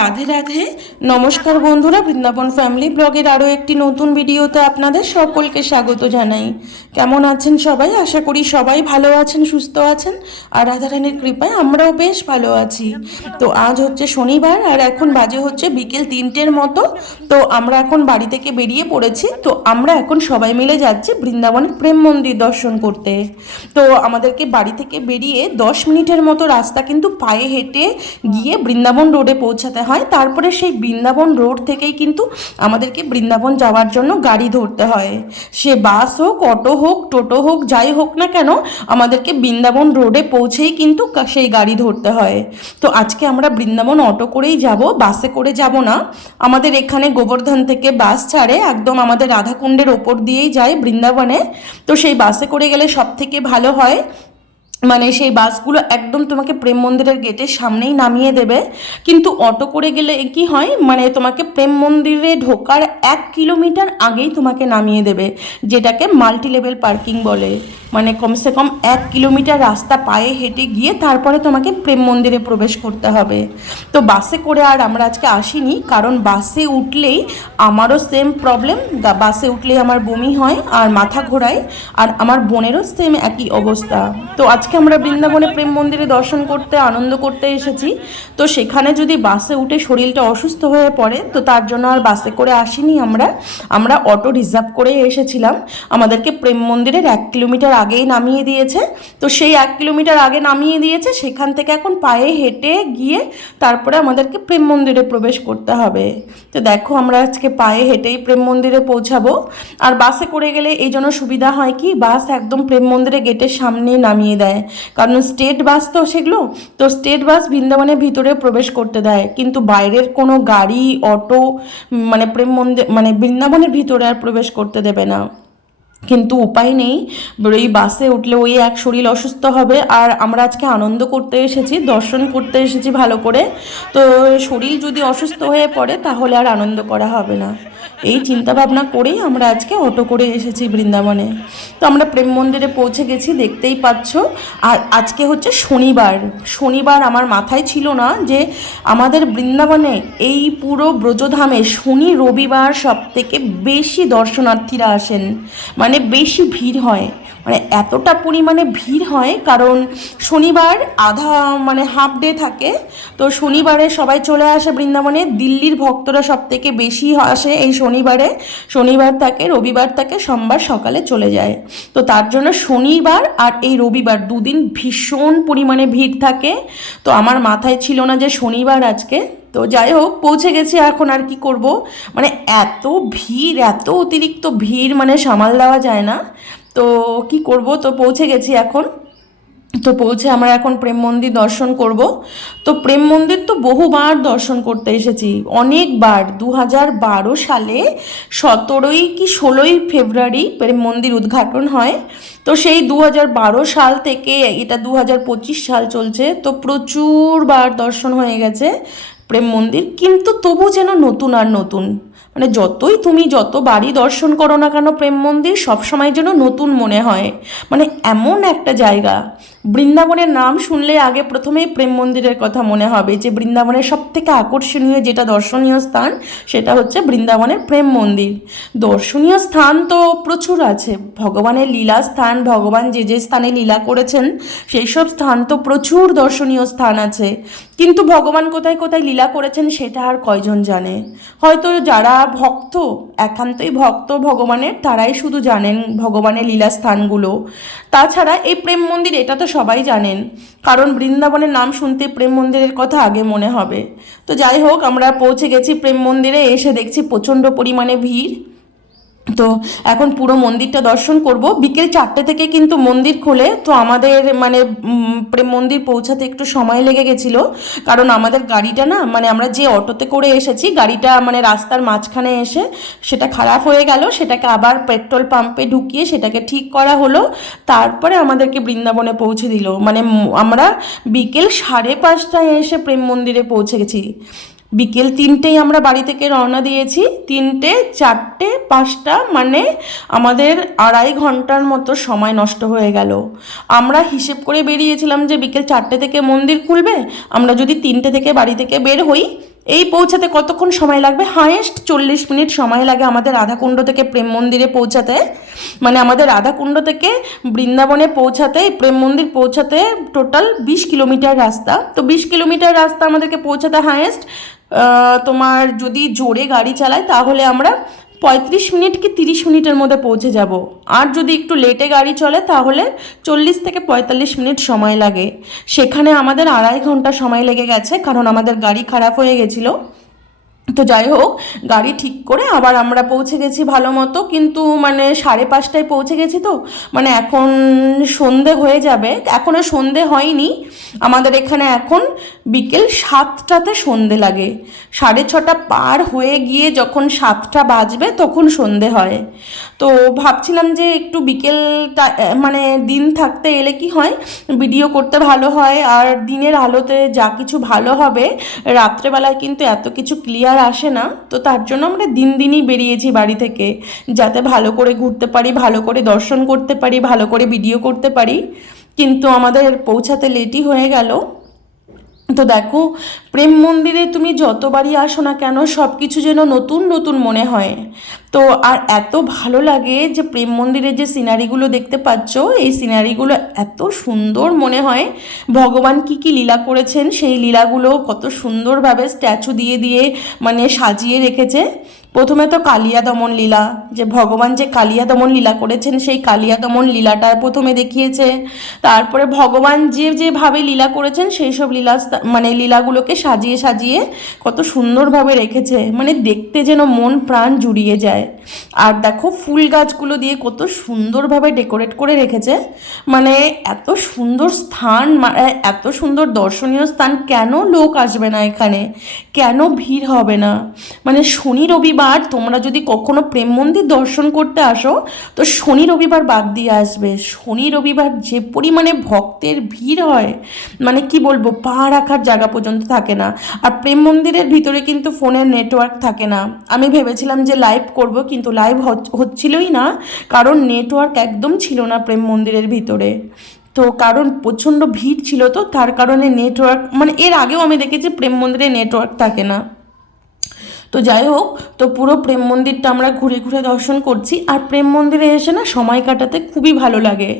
রাধে রাধে। নমস্কার বন্ধুরা, বৃন্দাবন ফ্যামিলি ব্লগের আরও একটি নতুন ভিডিওতে আপনাদের সকলকে স্বাগত জানাই। কেমন আছেন সবাই? আশা করি সবাই ভালো আছেন, সুস্থ আছেন। আর রাধারানীর কৃপায় আমরাও বেশ ভালো আছি। তো আজ হচ্ছে শনিবার আর এখন বাজে হচ্ছে বিকেল তিনটের মতো। তো আমরা এখন বাড়ি থেকে বেরিয়ে পড়েছি। তো আমরা এখন সবাই মিলে যাচ্ছি বৃন্দাবনের প্রেম মন্দির দর্শন করতে। তো আমাদেরকে বাড়ি থেকে বেরিয়ে দশ মিনিটের মতো রাস্তা কিন্তু পায়ে হেঁটে গিয়ে বৃন্দাবন রোডে পৌঁছাতে হয়, তারপরে সেই বৃন্দাবন রোড থেকেই কিন্তু আমাদেরকে বৃন্দাবন যাওয়ার জন্য গাড়ি ধরতে হয়। সে বাস হোক অটো হোক, টোটো হোক, যাই হোক না কেন, আমাদেরকে বৃন্দাবন রোডে পৌঁছেই কিন্তু সেই গাড়ি ধরতে হয়। তো আজকে আমরা বৃন্দাবন অটো করেই যাব বাসে করে যাব না। আমাদের এখানে গোবর্ধন থেকে বাস ছাড়ে একদম আমাদের রাধাকুণ্ডের ওপর দিয়েই যায় বৃন্দাবনে। তো সেই বাসে করে গেলে সব থেকে ভালো হয় মানে সেই বাসগুলো একদম তোমাকে প্রেম মন্দিরের গেটের সামনেই নামিয়ে দেবে। কিন্তু অটো করে গেলে কি হয়? মানে তোমাকে প্রেম মন্দিরে ঢোকার এক কিলোমিটার আগেই তোমাকে নামিয়ে দেবে, যেটাকে মাল্টি লেভেল পার্কিং বলে। মানে কমসে কম এক কিলোমিটার রাস্তা পায়ে হেঁটে গিয়ে তারপরে তোমাকে প্রেম মন্দিরে প্রবেশ করতে হবে। তো বাসে করে আর আমরা আজকে আসিনি, কারণ বাসে উঠলেই আমারও সেম প্রবলেম বাসে উঠলেই আমার বমি হয় আর মাথা ঘোরায়, আর আমার বোনেরও সেম একই অবস্থা। তো আজকে আমরা বৃন্দাবনে প্রেম মন্দিরে দর্শন করতে, আনন্দ করতে এসেছি। তো সেখানে যদি বাসে উঠে শরীরটা অসুস্থ হয়ে পড়ে, তো তার জন্য আর বাসে করে আসিনি আমরা। আমরা অটো রিজার্ভ করে এসেছিলাম। আমাদেরকে প্রেম মন্দিরের এক কিলোমিটার আগেই নামিয়ে দিয়েছে। তো সেই এক কিলোমিটার আগে নামিয়ে দিয়েছে। সেখান থেকে এখন পায়ে হেঁটে গিয়ে তারপরে আমাদেরকে প্রেম মন্দিরে প্রবেশ করতে হবে। তো দেখো আমরা আজকে পায়ে হেঁটেই প্রেম মন্দিরে পৌঁছাবো। আর বাসে করে গেলে এই জন্য সুবিধা হয় কি? বাস একদম প্রেম মন্দিরে গেটের সামনে নামিয়ে দেয়। কারণ স্টেট বাস তো সেগুলো, তো স্টেট বাস বৃন্দাবনের ভিতরে প্রবেশ করতে দেয়। কিন্তু বাইরের কোনো গাড়ি, অটো মানে প্রেম মন্দির মানে বৃন্দাবনের ভিতরে আর প্রবেশ করতে দেবে না। কিন্তু উপায় নেই ওই বাসে উঠলে ওই এক শরীর অসুস্থ হবে। আর আমরা আজকে আনন্দ করতে এসেছি, দর্শন করতে এসেছি ভালো করে। তো শরীর যদি অসুস্থ হয়ে পড়ে, তাহলে আর আনন্দ করা হবে না। এই চিন্তা ভাবনা করেই আমরা আজকে অটো করে এসেছি বৃন্দাবনে। তো আমরা প্রেম মন্দিরে পৌঁছে গেছি, দেখতেই পাচ্ছ। আর আজকে হচ্ছে শনিবার। শনিবার আমার মাথায় ছিল না যে আমাদের বৃন্দাবনে এই পুরো ব্রজধামে শনি, রবিবার সব থেকে বেশি দর্শনার্থীরা আসেন। মানে বেশি ভিড় হয়। মানে এতটা পরিমাণে ভিড় হয়, কারণ শনিবার আধা মানে হাফ ডে থাকে। তো শনিবারে সবাই চলে আসে বৃন্দাবনে। দিল্লির ভক্তরা সব থেকে বেশি আসে এই শনিবারে। শনিবার থাকে, রবিবার থাকে, সোমবার সকালে চলে যায়। তো তার জন্য শনিবার আর এই রবিবার দুদিন ভীষণ পরিমাণে ভিড় থাকে। তো আমার মাথায় ছিল না যে শনিবার আজকে। তো যাই হোক, পৌঁছে গেছি এখন আর কি করব। মানে এত ভিড়, এত অতিরিক্ত ভিড় মানে সামাল দেওয়া যায় না। তো কি করব? তো পৌঁছে গেছি এখন। তো পৌঁছে আমরা এখন প্রেম মন্দির দর্শন করব। তো প্রেম মন্দির তো বহুবার দর্শন করতে এসেছি। অনেকবার দু হাজার বারো সালে সতেরোই কি ষোলোই ফেব্রুয়ারি প্রেম মন্দির উদ্ঘাটন হয়। তো সেই দু হাজার বারো সাল থেকে এটা দু হাজার পঁচিশ সাল চলছে। তো প্রচুর বার দর্শন হয়ে গেছে প্রেম মন্দির। কিন্তু তবু যেন নতুন আর নতুন। মানে যতই তুমি যত বাড়ি দর্শন করো না কেন, প্রেম মন্দির সবসময় যেন নতুন মনে হয়। মানে এমন একটা জায়গা। বৃন্দাবনের নাম শুনলে আগে প্রথমেই প্রেম মন্দিরের কথা মনে হবে যে বৃন্দাবনের সব থেকে আকর্ষণীয় যেটা দর্শনীয় স্থান, সেটা হচ্ছে বৃন্দাবনের প্রেম মন্দির। দর্শনীয় স্থান তো প্রচুর আছে। ভগবানের লীলা স্থান, ভগবান যে যে স্থানে লীলা করেছেন, সেই সব স্থান তো প্রচুর দর্শনীয় স্থান আছে। কিন্তু ভগবান কোথায় কোথায় লীলা করেছেন সেটা আর কয়জন জানে? হয়তো যারা ভক্ত, একান্তই ভক্ত ভগবানের, তারাই শুধু জানেন ভগবানের লীলা স্থানগুলো। তাছাড়া এই প্রেম মন্দির, এটা তো সবাই জানেন। কারণ বৃন্দাবনের নাম শুনতে প্রেম মন্দিরের কথা আগে মনে হবে। তো যাই হোক, আমরা পৌঁছে গেছি প্রেম মন্দিরে, এসে দেখছি প্রচণ্ড পরিমাণে ভিড়। তো এখন পুরো মন্দিরটা দর্শন করব। বিকেল চারটে থেকে কিন্তু মন্দির খোলে। তো আমাদের মানে প্রেম মন্দির পৌঁছাতে একটু সময় লেগে গেছিল। কারণ আমাদের গাড়িটা না মানে আমরা যে অটোতে করে এসেছি, গাড়িটা মানে রাস্তার মাঝখানে এসে সেটা খারাপ হয়ে গেল। সেটাকে আবার পেট্রোল পাম্পে ঢুকিয়ে সেটাকে ঠিক করা হলো। তারপরে আমাদেরকে বৃন্দাবনে পৌঁছে দিল। মানে আমরা বিকেল সাড়ে পাঁচটায় এসে প্রেম মন্দিরে পৌঁছে গেছি। বিকেল তিনটেই আমরা বাড়ি থেকে রওনা দিয়েছি। তিনটে, চারটে, পাঁচটা মানে আমাদের আড়াই ঘণ্টার মতো সময় নষ্ট হয়ে গেল। আমরা হিসেব করে বেরিয়েছিলাম যে বিকেল চারটে থেকে মন্দির খুলবে। আমরা যদি তিনটে থেকে বাড়ি থেকে বের হই, এই পৌঁছাতে কতক্ষণ সময় লাগবে? হায়েস্ট চল্লিশ মিনিট সময় লাগে আমাদের রাধাকুণ্ড থেকে প্রেম মন্দিরে পৌঁছাতে। মানে আমাদের রাধাকুণ্ড থেকে বৃন্দাবনে পৌঁছাতে, প্রেম মন্দির পৌঁছাতে টোটাল বিশ কিলোমিটার রাস্তা। তো বিশ কিলোমিটার রাস্তা আমাদেরকে পৌঁছাতে হায়েস্ট তোমার যদি জোরে গাড়ি চালায়, তাহলে আমরা পঁয়ত্রিশ মিনিট কি তিরিশ মিনিটের মধ্যে পৌঁছে যাব। আর যদি একটু লেটে গাড়ি চলে, তাহলে চল্লিশ থেকে পঁয়তাল্লিশ মিনিট সময় লাগে। সেখানে আমাদের আড়াই ঘণ্টা সময় লেগে গেছে, কারণ আমাদের গাড়ি খারাপ হয়ে গেছিল। তো যাই হোক, গাড়ি ঠিক করে আবার আমরা পৌঁছে গেছি ভালো মতো। কিন্তু মানে সাড়ে পাঁচটায় পৌঁছে গেছি তো মানে এখন সন্ধে হয়ে যাবে। এখনও সন্ধে হয়নি। আমাদের এখানে এখন বিকেল সাতটাতে সন্ধে লাগে। সাড়ে ছটা পার হয়ে গিয়ে যখন সাতটা বাজবে তখন সন্ধে হয়। তো ভাবছিলাম যে একটু বিকেলটা মানে দিন থাকতে এলে কি হয়? ভিডিও করতে ভালো হয়। আর দিনের আলোতে যা কিছু ভালো হবে, রাত্রেবেলায় কিন্তু এত কিছু ক্লিয়ার আসে না, তো তার জন্য আমরা দিন দিনই বেরিয়েছি বাড়ি থেকে, যাতে ভালো করে ঘুরতে পারি, ভালো করে দর্শন করতে পারি, ভালো করে ভিডিও করতে পারি। কিন্তু আমাদের পৌঁছাতে লেটই হয়ে গেল। তো দেখো, প্রেম মন্দিরে তুমি যতবারই আসো না কেন সব কিছু যেন নতুন নতুন মনে হয়। তো আর এত ভালো লাগে যে প্রেম মন্দিরের যে সিনারিগুলো দেখতে পাচ্ছ, এই সিনারিগুলো এত সুন্দর মনে হয়। ভগবান কি কি লীলা করেছেন, সেই লীলাগুলো কত সুন্দরভাবে স্ট্যাচু দিয়ে দিয়ে মানে সাজিয়ে রেখেছে। প্রথমে তো কালিয়া দমন লীলা, যে ভগবান যে কালিয়া দমন লীলা করেছেন, সেই কালিয়া দমন লীলাটা প্রথমে দেখিয়েছে। তারপরে ভগবান যে যেভাবে লীলা করেছেন, সেই সব লীলা মানে লীলাগুলোকে সাজিয়ে সাজিয়ে কত সুন্দরভাবে রেখেছে। মানে দেখতে যেন মন প্রাণ জুড়িয়ে যায়। আর দেখো, ফুল গাছগুলো দিয়ে কত সুন্দরভাবে ডেকোরেট করে রেখেছে। মানে এত সুন্দর স্থান এত সুন্দর দর্শনীয় স্থান, কেন লোক আসবে না এখানে? কেন ভিড় হবে না? মানে শনি রবিবার তোমরা যদি কখনো প্রেম মন্দির দর্শন করতে আসো, তো শনি রবিবার বাদ দিয়ে আসবে। শনি রবিবার যে পরিমাণে ভক্তের ভিড় হয় মানে কি বলব, পা রাখার জায়গা পর্যন্ত থাকে না। আর প্রেম মন্দিরের ভিতরে কিন্তু ফোনের নেটওয়ার্ক থাকে না। আমি ভেবেছিলাম যে লাইভ করব, কিন্তু লাইভ হচ্ছিলই না, কারণ নেটওয়ার্ক একদম ছিল না প্রেম মন্দিরের ভিতরে। তো কারণ প্রচণ্ড ভিড় ছিল তো, তার কারণে নেটওয়ার্ক মানে এর আগেও আমি দেখেছি প্রেম মন্দিরে নেটওয়ার্ক থাকে না। তো যাই হোক, তো পুরো প্রেম মন্দিরটা আমরা ঘুরে ঘুরে দর্শন করছি। আর প্রেম মন্দিরে এসে না সময় কাটাতে খুবই ভালো লাগে।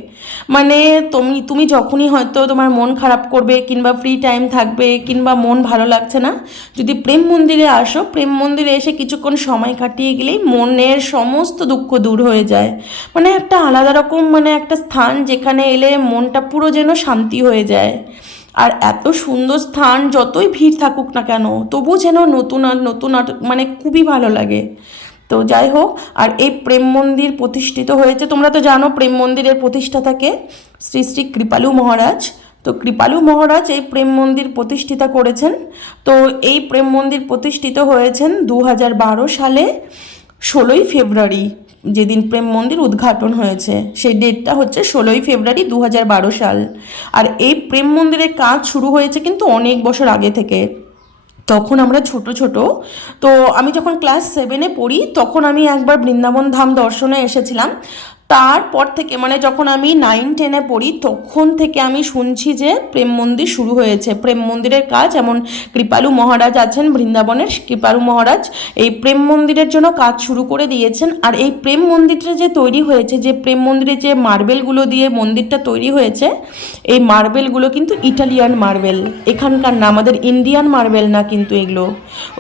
মানে তুমি তুমি যখনই হয়তো তোমার মন খারাপ করবে কিংবা ফ্রি টাইম থাকবে কিংবা মন ভালো লাগছে না, যদি প্রেম মন্দিরে আসো, প্রেম মন্দিরে এসে কিছুক্ষণ সময় কাটিয়ে গেলেই মনের সমস্ত দুঃখ দূর হয়ে যায়। মানে একটা আলাদা রকম মানে একটা স্থান যেখানে এলে মনটা পুরো যেন শান্তি হয়ে যায়। আর এত সুন্দর স্থান, যতই ভিড় থাকুক না কেন তবু যেন নতুন আর নতুন আর মানে খুবই ভালো লাগে। তো যাই হোক, আর এই প্রেম মন্দির প্রতিষ্ঠিত হয়েছে, তোমরা তো জানো প্রেম মন্দিরের প্রতিষ্ঠাতাকে শ্রী শ্রী কৃপালু মহারাজ। তো কৃপালু মহারাজ এই প্রেম মন্দির প্রতিষ্ঠিতা করেছেন। তো এই প্রেম মন্দির প্রতিষ্ঠিত হয়েছেন দু হাজার বারো সালে, ষোলোই ফেব্রুয়ারি। যেদিন প্রেম মন্দির উদ্ঘাটন হয়েছে, সেই ডেটটা হচ্ছে ষোলোই ফেব্রুয়ারি দু হাজার বারো সাল। আর এই প্রেম মন্দিরের কাজ শুরু হয়েছে কিন্তু অনেক বছর আগে থেকে। তখন আমরা ছোট ছোট। তো আমি যখন ক্লাস সেভেনে পড়ি, তখন আমি একবার বৃন্দাবন ধাম দর্শনে এসেছিলাম। তারপর থেকে মানে যখন আমি নাইন টেনে পড়ি, তখন থেকে আমি শুনছি যে প্রেম মন্দির শুরু হয়েছে। প্রেম মন্দিরের কাজ, এমন কৃপালু মহারাজ আছেন, বৃন্দাবনের কৃপালু মহারাজ, এই প্রেম মন্দিরের জন্য কাজ শুরু করে দিয়েছেন। আর এই প্রেম মন্দিরটা যে তৈরি হয়েছে, যে প্রেম মন্দিরে যে মার্বেলগুলো দিয়ে মন্দিরটা তৈরি হয়েছে, এই মার্বেলগুলো কিন্তু ইটালিয়ান মার্বেল। এখানকার না, আমাদের ইন্ডিয়ান মার্বেল না কিন্তু এগুলো।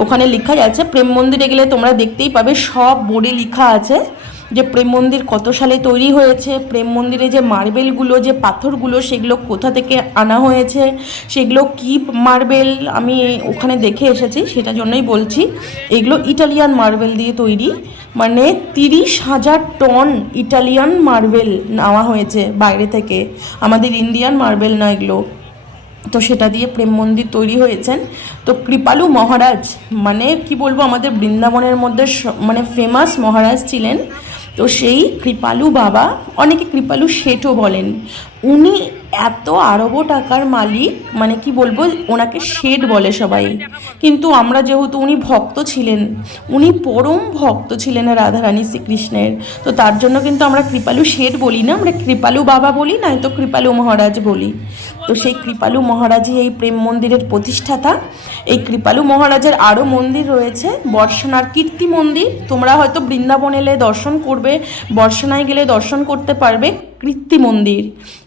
ওখানে লেখা আছে, প্রেম মন্দিরে গেলে তোমরা দেখতেই পাবে, সব বোর্ডে লেখা আছে যে প্রেম মন্দির কত সালে তৈরি হয়েছে, প্রেম মন্দিরে যে মার্বেলগুলো, যে পাথরগুলো, সেগুলো কোথা থেকে আনা হয়েছে, সেগুলো কি মার্বেল, আমি ওখানে দেখে এসেছি সেটা জন্যই বলছি। এগুলো ইটালিয়ান মার্বেল দিয়ে তৈরি মানে তিরিশ হাজার টন ইটালিয়ান মার্বেল নেওয়া হয়েছে বাইরে থেকে। আমাদের ইন্ডিয়ান মার্বেল না এগুলো। তো সেটা দিয়ে প্রেম মন্দির তৈরি হয়েছেন। তো কৃপালু মহারাজ মানে কি বলব, আমাদের বৃন্দাবনের মধ্যে মানে ফেমাস মহারাজ ছিলেন। তো সেই কৃপালু বাবা অনেকে কৃপালু শেঠও বলেন। উনি এত আরব টাকার মালিক মানে কি বলব, ওনাকে শেড বলে সবাই। কিন্তু আমরা যেহেতু উনি ভক্ত ছিলেন, উনি পরম ভক্ত ছিলেন রাধারানী শ্রীকৃষ্ণের। তো তার জন্য কিন্তু আমরা কৃপালু শেঠ বলি না, আমরা কৃপালু বাবা বলি, নয়তো কৃপালু মহারাজ বলি। তো সেই কৃপালু মহারাজই এই প্রেম মন্দিরের প্রতিষ্ঠাতা। এই কৃপালু মহারাজের আরও মন্দির রয়েছে, বর্ষনার কীর্তি মন্দির। তোমরা হয়তো বৃন্দাবন এলে দর্শন করবে, বর্ষনায় গেলে দর্শন করতে পারবে। কৃত্তি মন্দির।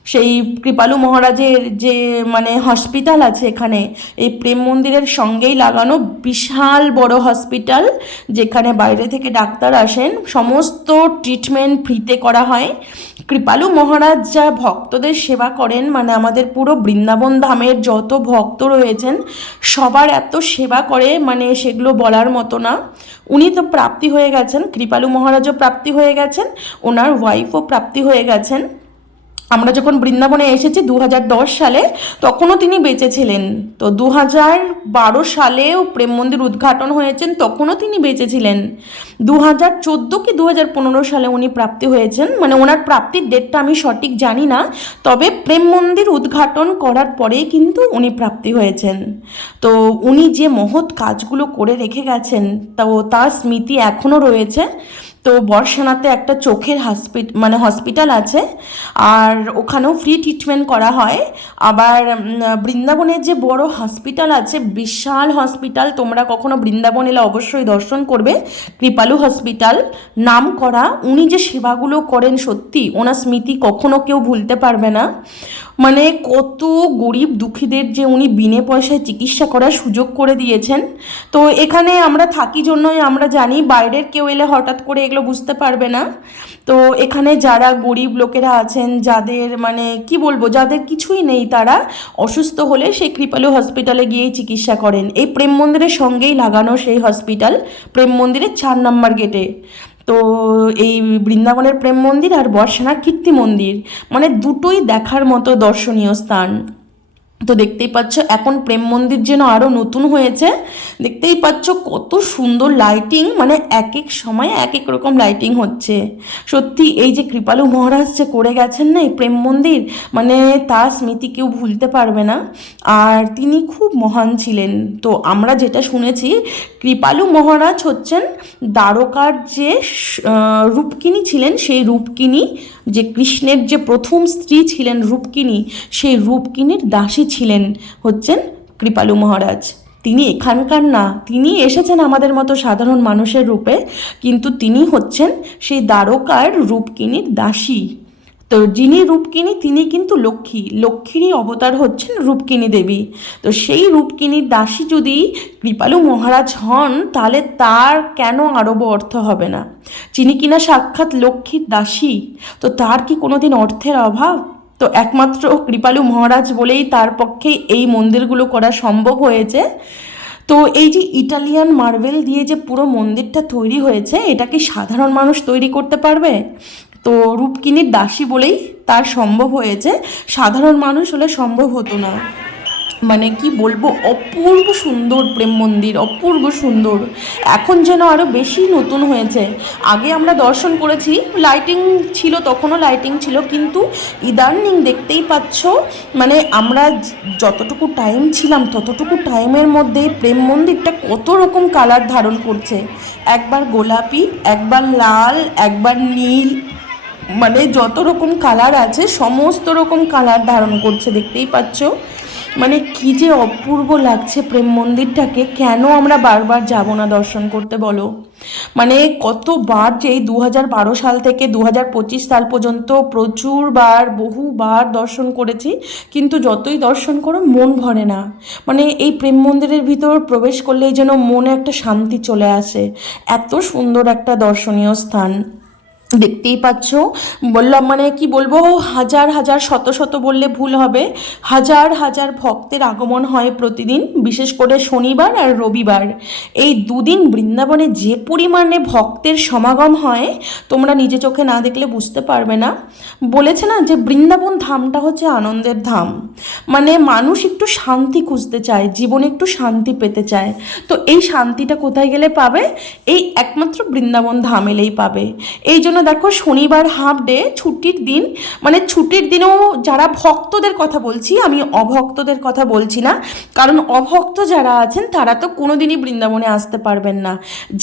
সেই কৃপালু মহারাজের যে মানে হসপিটাল আছে এখানে, এই প্রেম মন্দিরের সঙ্গেই লাগানো বিশাল বড় হসপিটাল যেখানে বাইরে থেকে ডাক্তার আসেন। সমস্ত ট্রিটমেন্ট ফ্রিতে করা হয়। কৃপালু মহারাজ যা ভক্তদের সেবা করেন মানে আমাদের পুরো বৃন্দাবন ধামের যত ভক্ত রয়েছেন, সবার এত সেবা করে মানে সেগুলো বলার মতো না। উনি তো প্রাপ্তি হয়ে গেছেন, কৃপালু মহারাজও প্রাপ্তি হয়ে গেছেন, ওনার ওয়াইফও প্রাপ্তি হয়ে গেছেন। আমরা যখন বৃন্দাবনে এসেছি দু হাজার দশ সালে, তখনও তিনি বেঁচে ছিলেন। তো দু বারো সালেও প্রেম মন্দির উদ্ঘাটন হয়েছেন, তখনও তিনি বেঁচে ছিলেন। দু হাজার চোদ্দ কি দু হাজার পনেরো সালে উনি প্রাপ্তি হয়েছেন? মানে ওনার প্রাপ্তির ডেটটা আমি সঠিক জানি না, তবে প্রেম মন্দির উদ্ঘাটন করার পরেই কিন্তু উনি প্রাপ্তি হয়েছেন। তো উনি যে মহৎ কাজগুলো করে রেখে গেছেন, তো তার স্মৃতি এখনও রয়েছে। তো বর্ষানাতে একটা চোখের হসপিট মানে হসপিটাল আছে, আর ওখানেও ফ্রি ট্রিটমেন্ট করা হয়। আবার বৃন্দাবনের যে বড় হসপিটাল আছে, বিশাল হসপিটাল তোমরা কখনো বৃন্দাবন এলে অবশ্যই দর্শন করবে। কৃপালু হসপিটাল নাম করা, উনি যে সেবাগুলো করেন সত্যি, ওনার স্মৃতি কখনো কেউ ভুলতে পারবে না। মানে কত গরিব দুঃখীদের যে উনি বিনে পয়সায় চিকিৎসা করার সুযোগ করে দিয়েছেন। তো এখানে আমরা থাকি জন্যই আমরা জানি, বাইরের কেউ এলে হঠাৎ করে এগুলো বুঝতে পারবে না। তো এখানে যারা গরিব লোকেরা আছেন, যাদের মানে কি বলব, যাদের কিছুই নেই, তারা অসুস্থ হলে সেই কৃপালু হসপিটালে গিয়েই চিকিৎসা করেন। এই প্রেম মন্দিরের সঙ্গেই লাগানো সেই হসপিটাল, প্রেম মন্দিরের চার নম্বর গেটে। তো এই বৃন্দাবনের প্রেম মন্দির আর বর্ষানার কীর্তি মন্দির মানে দুটোই দেখার মতো দর্শনীয় স্থান। তো দেখতেই পাচ্ছ, এখন প্রেম মন্দির যেন আরও নতুন হয়েছে। দেখতেই পাচ্ছ কত সুন্দর লাইটিং মানে এক এক সময় এক এক রকম লাইটিং হচ্ছে। সত্যি, এই যে কৃপালু মহারাজ যে করে গেছেন না এই প্রেম মন্দির মানে তার স্মৃতি কেউ ভুলতে পারবে না। আর তিনি খুব মহান ছিলেন। তো আমরা যেটা শুনেছি, কৃপালু মহারাজ হচ্ছেন দ্বারকার যে রূপকিনী ছিলেন, সেই রূপকিনী যে কৃষ্ণের যে প্রথম স্ত্রী ছিলেন রূপকিনী সেই রূপকিনীর দাসী ছিলেন হচ্ছেন কৃপালু মহারাজ। তিনি এখানকার না, তিনি এসেছেন আমাদের মতো সাধারণ মানুষের রূপে, কিন্তু তিনি হচ্ছেন সেই দ্বারকার রূপকিনীর দাসী। তো যিনি রূপকিনী তিনি কিন্তু লক্ষ্মী, লক্ষ্মীরই অবতার হচ্ছেন রূপকিনী দেবী। তো সেই রূপকিনীর দাসী যদি কৃপালু মহারাজ হন, তাহলে তার কেন আরব অর্থ হবে না? যিনি কিনা সাক্ষাৎ লক্ষ্মীর দাসী, তো তার কি কোনোদিন অর্থের অভাব? তো একমাত্র কৃপালু মহারাজ বলেই তার পক্ষে এই মন্দিরগুলো করা সম্ভব হয়েছে। তো এই যে ইটালিয়ান মার্বেল দিয়ে যে পুরো মন্দিরটা তৈরি হয়েছে, এটা কি সাধারণ মানুষ তৈরি করতে পারবে? তো রূপকিনীর দাসী বলেই তার সম্ভব হয়েছে। সাধারণ মানুষ হলে সম্ভব হতো না। মানে কি বলব, অপূর্ব সুন্দর প্রেম মন্দির, অপূর্ব সুন্দর। এখন যেন আরও বেশি নতুন হয়েছে। আগে আমরা দর্শন করেছি লাইটিং ছিল, তখনও লাইটিং ছিল, কিন্তু ইদানিং দেখতেই পাচ্ছ মানে আমরা যতটুকু টাইম ছিলাম, ততটুকু টাইমের মধ্যে প্রেম মন্দিরটা কত রকম কালার ধারণ করছে। একবার গোলাপি, একবার লাল, একবার নীল মানে যত রকম কালার আছে, সমস্ত রকম কালার ধারণ করছে, দেখতেই পাচ্ছ। মানে কি যে অপূর্ব লাগছে প্রেম মন্দিরটাকে। কেন আমরা বারবার যাব না দর্শন করতে বলো? মানে কতবার যে এই দু হাজার বারো সাল থেকে দু হাজার পঁচিশ সাল পর্যন্ত প্রচুরবার, বহুবার দর্শন করেছি, কিন্তু যতই দর্শন করো মন ভরে না। মানে এই প্রেম মন্দিরের ভিতর প্রবেশ করলেই যেন মনে একটা শান্তি চলে আসে। এত সুন্দর একটা দর্শনীয় স্থান। দেখতেই পাচ্ছ। বললাম মানে কি বলব, হাজার হাজার, শত শত বললে ভুল হবে। হাজার হাজার ভক্তের আগমন হয় প্রতিদিন, বিশেষ করে শনিবার আর রবিবার। এই দুদিন বৃন্দাবনে যে পরিমাণে ভক্তের সমাগম হয়, তোমরা নিজে চোখে না দেখলে বুঝতে পারবে না। বলেছে না যে বৃন্দাবন ধামটা হচ্ছে আনন্দের ধাম। মানে মানুষ একটু শান্তি খুঁজতে চায়, জীবনে একটু শান্তি পেতে চায়। তো এই শান্তিটা কোথায় গেলে পাবে? এই একমাত্র বৃন্দাবন ধাম এলেই পাবে। এই জন্য দেখো শনিবার হাফ ডে ছুটির দিন মানে ছুটির দিনেও যারা ভক্তদের কথা বলছি, আমি অভক্তদের কথা বলছি না, কারণ অভক্ত যারা আছেন, তারা তো কোনোদিনই বৃন্দাবনে আসতে পারবেন না।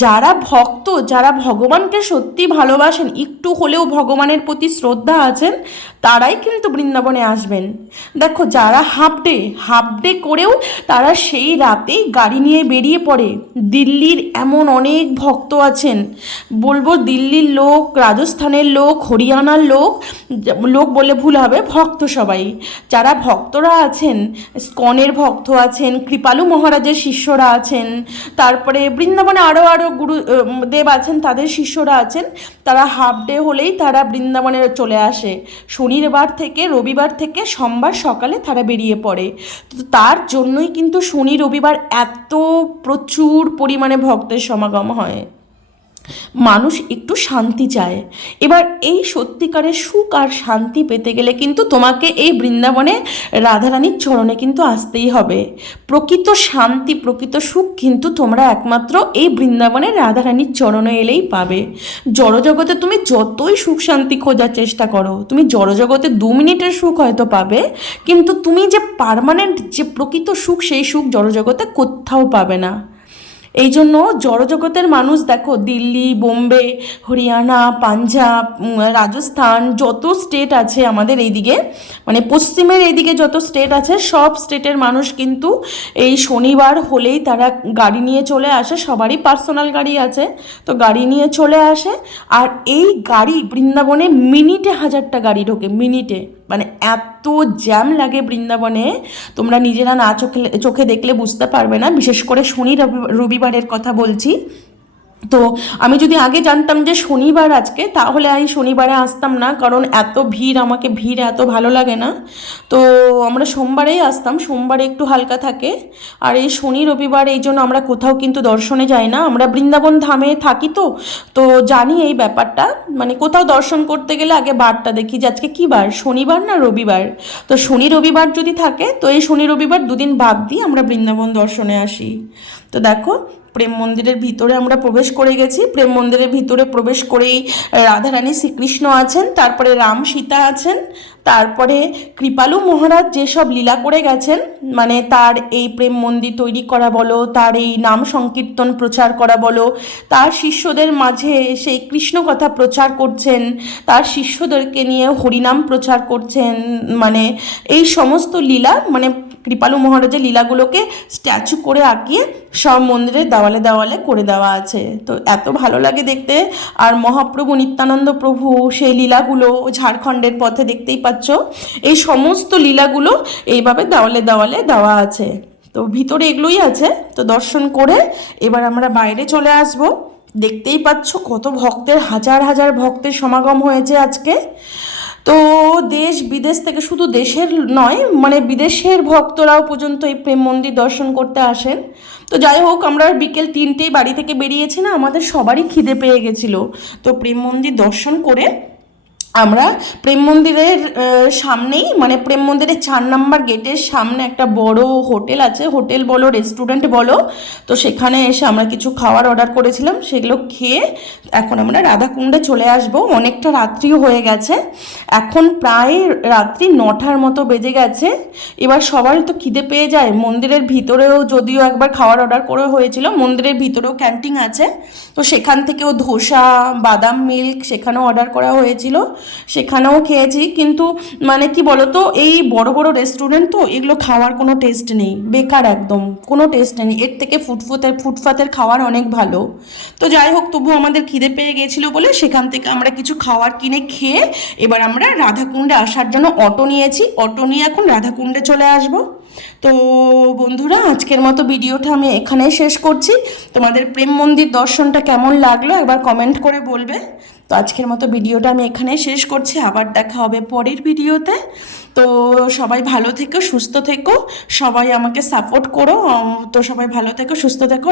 যারা ভক্ত, যারা ভগবানকে সত্যি ভালোবাসেন, একটু হলেও ভগবানের প্রতি শ্রদ্ধা আছেন, তারাই কিন্তু বৃন্দাবনে আসবেন। দেখো, যারা হাফ ডে হাফ ডে করেও তারা সেই রাতেই গাড়ি নিয়ে বেরিয়ে পড়ে। দিল্লির এমন অনেক ভক্ত আছেন। বলব দিল্লির লোক রাজস্থানের লোক, হরিয়ানার লোক লোক বললে ভুল হবে, ভক্ত সবাই। যারা ভক্তরা আছেন, স্কনের ভক্ত আছেন, কৃপালু মহারাজের শিষ্যরা আছেন, তারপরে বৃন্দাবনে আরও আরও গুরু দেব আছেন, তাদের শিষ্যরা আছেন, তারা হাফ ডে হলেই তারা বৃন্দাবনে চলে আসে। শনিবার থেকে রবিবার থেকে সোমবার সকালে তারা বেরিয়ে পড়ে। তো তার জন্যই কিন্তু শনি রবিবার এত প্রচুর পরিমাণে ভক্তের সমাগম হয়। মানুষ একটু শান্তি চায়। এবার এই সত্যিকারের সুখ আর শান্তি পেতে গেলে কিন্তু তোমাকে এই বৃন্দাবনে রাধারানীর চরণে কিন্তু আসতেই হবে। প্রকৃত শান্তি, প্রকৃত সুখ কিন্তু তোমরা একমাত্র এই বৃন্দাবনে রাধারানীর চরণে এলেই পাবে। জড়জগতে তুমি যতই সুখ শান্তি খোঁজার চেষ্টা করো, তুমি জড়জগতে দু মিনিটের সুখ হয়তো পাবে, কিন্তু তুমি যে পার্মানেন্ট যে প্রকৃত সুখ, সেই সুখ জড়জগতে কোথাও পাবে না। এই জন্য জড়জগতের মানুষ, দেখো, দিল্লি, বোম্বে, হরিয়ানা, পাঞ্জাব রাজস্থান, যত স্টেট আছে আমাদের এইদিকে মানে পশ্চিমের এইদিকে যত স্টেট আছে, সব স্টেটের মানুষ কিন্তু এই শনিবার হলেই তারা গাড়ি নিয়ে চলে আসে, সবারই পার্সোনাল গাড়ি আছে, তো গাড়ি নিয়ে চলে আসে, আর এই গাড়ি বৃন্দাবনে মিনিটে হাজারটা গাড়ি ঢোকে, মিনিটে। মানে এত জ্যাম লাগে বৃন্দাবনে, তোমরা নিজেরা না চোখে চোখে দেখলে বুঝতে পারবে না। বিশেষ করে শনি রবি- রবিবারের কথা বলছি। তো আমি যদি আগে জানতাম যে শনিবার আজকে, তাহলে আমি শনিবারে আসতাম না, কারণ এত ভিড়, আমাকে ভিড় এত ভালো লাগে না। তো আমরা সোমবারেই আসতাম, সোমবারে একটু হালকা থাকে। আর এই শনি, রবিবার, এই জন্য আমরা কোথাও কিন্তু দর্শনে যাই না। আমরা বৃন্দাবন ধামে থাকি তো তো জানি এই ব্যাপারটা। মানে কোথাও দর্শন করতে গেলে আগে বারটা দেখি যে আজকে কী বার, শনিবার না রবিবার? তো শনি, রবিবার যদি থাকে, তো এই শনি, রবিবার দুদিন বাদ দিয়ে আমরা বৃন্দাবন দর্শনে আসি। তো দেখো প্রেম মন্দিরের ভিতরে আমরা প্রবেশ করে গেছি। প্রেম মন্দিরের ভিতরে প্রবেশ করেই রাধারানী শ্রীকৃষ্ণ আছেন, তারপরে রাম সীতা আছেন, তারপরে কৃপালু মহারাজ যেসব লীলা করে গেছেন মানে তার এই প্রেম মন্দির তৈরি করা বলো, তার এই নাম সংকীর্তন প্রচার করা বলো, তার শিষ্যদের মাঝে সেই কৃষ্ণ কথা প্রচার করছেন, তার শিষ্যদেরকে নিয়ে হরিনাম প্রচার করছেন মানে এই সমস্ত লীলা মানে কৃপালু মহারাজের লীলাগুলোকে স্ট্যাচু করে আঁকিয়ে সব মন্দিরের দেওয়ালে দেওয়ালে করে দেওয়া আছে। তো এত ভালো লাগে দেখতে। আর মহাপ্রভু নিত্যানন্দ প্রভু সেই লীলাগুলো ঝাড়খণ্ডের পথে দেখতেই পাচ্ছ। এই সমস্ত লীলাগুলো এইভাবে দেওয়ালে দেওয়ালে দেওয়া আছে। তো ভিতরে এগুলোই আছে। তো দর্শন করে এবার আমরা বাইরে চলে আসব। দেখতেই পাচ্ছ কত ভক্তের, হাজার হাজার ভক্তের সমাগম হয়েছে আজকে। তো দেশ, বিদেশ থেকে শুধু দেশের নয় মানে বিদেশের ভক্তরাও পর্যন্ত এই প্রেম মন্দির দর্শন করতে আসেন। তো যাই হোক, আমরা বিকেল তিনটেই বাড়ি থেকে বেরিয়েছি না, আমাদের সবারই খিদে পেয়ে গেছিল। তো প্রেম মন্দির দর্শন করে আমরা প্রেম মন্দিরের সামনেই মানে প্রেম মন্দিরের চার নাম্বার গেটের সামনে একটা বড় হোটেল আছে। হোটেল বলো, রেস্টুরেন্ট বলো, তো সেখানে এসে আমরা কিছু খাবার অর্ডার করেছিলাম। সেগুলো খেয়ে এখন আমরা রাধাকুণ্ডে চলে আসব। অনেকটা রাত্রিও হয়ে গেছে। এখন প্রায় রাত্রি নটার মতো বেজে গেছে। এবার সবারই তো খিদে পেয়ে যায়। মন্দিরের ভিতরেও যদিও একবার খাবার অর্ডার করে হয়েছিল, মন্দিরের ভিতরেও ক্যান্টিন আছে। তো সেখান থেকেও ধোসা, বাদাম মিল্ক সেখানেও অর্ডার করা হয়েছিল। সেখানেও খেয়েছি। কিন্তু মানে কি বলতো, এই বড় বড় রেস্টুরেন্ট তো এগুলো খাওয়ার কোনো টেস্ট নেই। বেকার একদম। কোনো টেস্ট নেই। এর থেকে ফুটফুতের ফুটফাতের খাওয়ার অনেক ভালো। তো যাই হোক তবু আমাদের খিদে পেয়ে গেছিল বলে সেখান থেকে আমরা কিছু খাওয়ার কিনে খেয়ে এবার আমরা রাধাকুণ্ডে আসার জন্য অটো নিয়েছি। অটো নিয়ে এখন রাধাকুণ্ডে চলে আসব। তো বন্ধুরা, আজকের মতো ভিডিওটা আমি এখানে শেষ করছি। তোমাদের প্রেম মন্দির দর্শনটা কেমন লাগল একবার কমেন্ট করে বলবে। তো আজকের মতো ভিডিওটা আমি এখানে শেষ করছি। আবার দেখা হবে পরের ভিডিওতে। তো সবাই ভালো থেকো, সুস্থ থেকো। সবাই আমাকে সাপোর্ট করো। তো সবাই ভালো থেকো, সুস্থ থেকো।